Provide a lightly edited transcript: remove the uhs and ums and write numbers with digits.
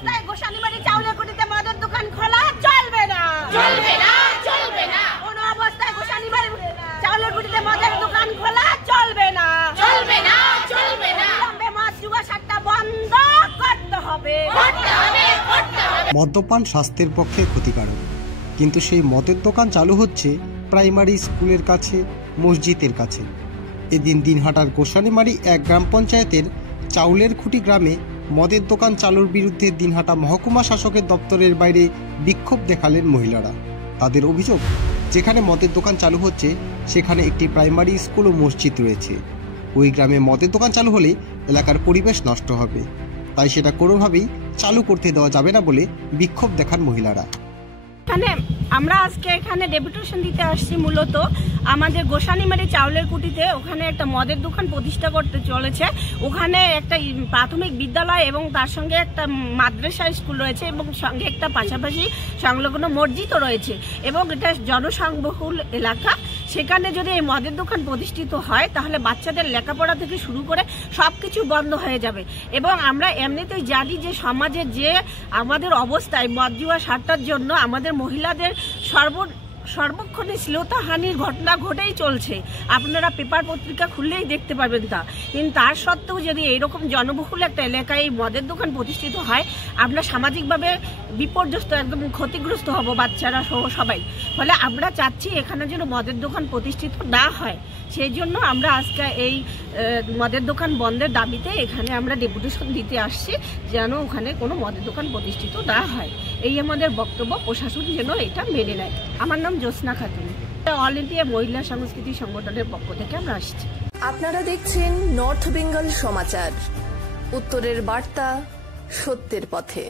অবস্থায় গোসানিবাড়ি চাউলের কুটিতে মদের দোকান খোলা চলবে না, চলবে না, চলবে না। কোন অবস্থায় গোসানিবাড়ি চাউলের কুটিতে মদের দোকান খোলা চলবে না, চলবে না, চলবে না। মদ জুয়া সাট্টা বন্ধ করতে হবে, করতে হবে, করতে হবে। মদ্যপান স্বাস্থ্যের পক্ষে ক্ষতিকারক, কিন্তু সেই মদের দোকান চালু হচ্ছে প্রাইমারি স্কুলের কাছে, মসজিদের কাছে। এদিন দিনহাটার গোসানিমারি এক গ্রাম পঞ্চায়েতের চাউলের খুঁটি গ্রামে মদের দোকান চালুর বিরুদ্ধে দিনহাটা মহকুমা শাসকের দপ্তরের বাইরে বিক্ষোভ দেখালেন মহিলারা। তাদের অভিযোগ, যেখানে মদের দোকান চালু হচ্ছে সেখানে একটি প্রাইমারি স্কুল ও মসজিদ রয়েছে। ওই গ্রামে মদের দোকান চালু হলে এলাকার পরিবেশ নষ্ট হবে, তাই সেটা কোনোভাবেই চালু করতে দেওয়া যাবে না বলে বিক্ষোভ দেখান মহিলারা। আমরা আজকে এখানে ডেপুটেশন দিতে আসছি। মূলত আমাদের গোসানিমারি চাউলের কুটিতে ওখানে একটা মদের দোকান প্রতিষ্ঠা করতে চলেছে। ওখানে একটা প্রাথমিক বিদ্যালয় এবং তার সঙ্গে একটা মাদ্রাসা স্কুল রয়েছে এবং সঙ্গে একটা পাশাপাশি সংলগ্ন মসজিদও রয়েছে এবং এটা জনসংবহুল এলাকা। সেখানে যদি এই মদের দোকান প্রতিষ্ঠিত হয় তাহলে বাচ্চাদের লেখাপড়া থেকে শুরু করে সব কিছু বন্ধ হয়ে যাবে। এবং আমরা এমনিতেই জানি যে সমাজে যে আমাদের অবস্থায় মদ জুয়া সাট্টার জন্য আমাদের মহিলাদের সর্বক্ষণে শ্লীলতাহানির ঘটনা ঘটেই চলছে। আপনারা পেপার পত্রিকা খুললেই দেখতে পাবেন তা। কিন্তু তার সত্ত্বেও যদি এইরকম জনবহুল একটা এলাকায় এই মদের দোকান প্রতিষ্ঠিত হয়, আমরা সামাজিকভাবে বিপর্যস্ত, একদম ক্ষতিগ্রস্ত হব, বাচ্চারা সহ সবাই। ফলে আমরা চাচ্ছি এখানে যেন মদের দোকান প্রতিষ্ঠিত না হয়। সেই জন্য আমরা আজকে এই মদের দোকান বন্ধের দাবিতে এখানে আমরা ডেপুটেশন দিতে আসছি, যেন ওখানে কোনো মদের দোকান প্রতিষ্ঠিত না হয়। এই আমাদের বক্তব্য, প্রশাসন যেন এটা মেনে নেয়। আমার নাম জ্যোৎস্না খাতুন, অল ইন্ডিয়া মহিলা সংস্কৃতি সংগঠনের পক্ষ থেকে আমরা আসছি। আপনারা দেখছেন নর্থ বেঙ্গল সমাচার, উত্তরের বার্তা, সত্যের পথে।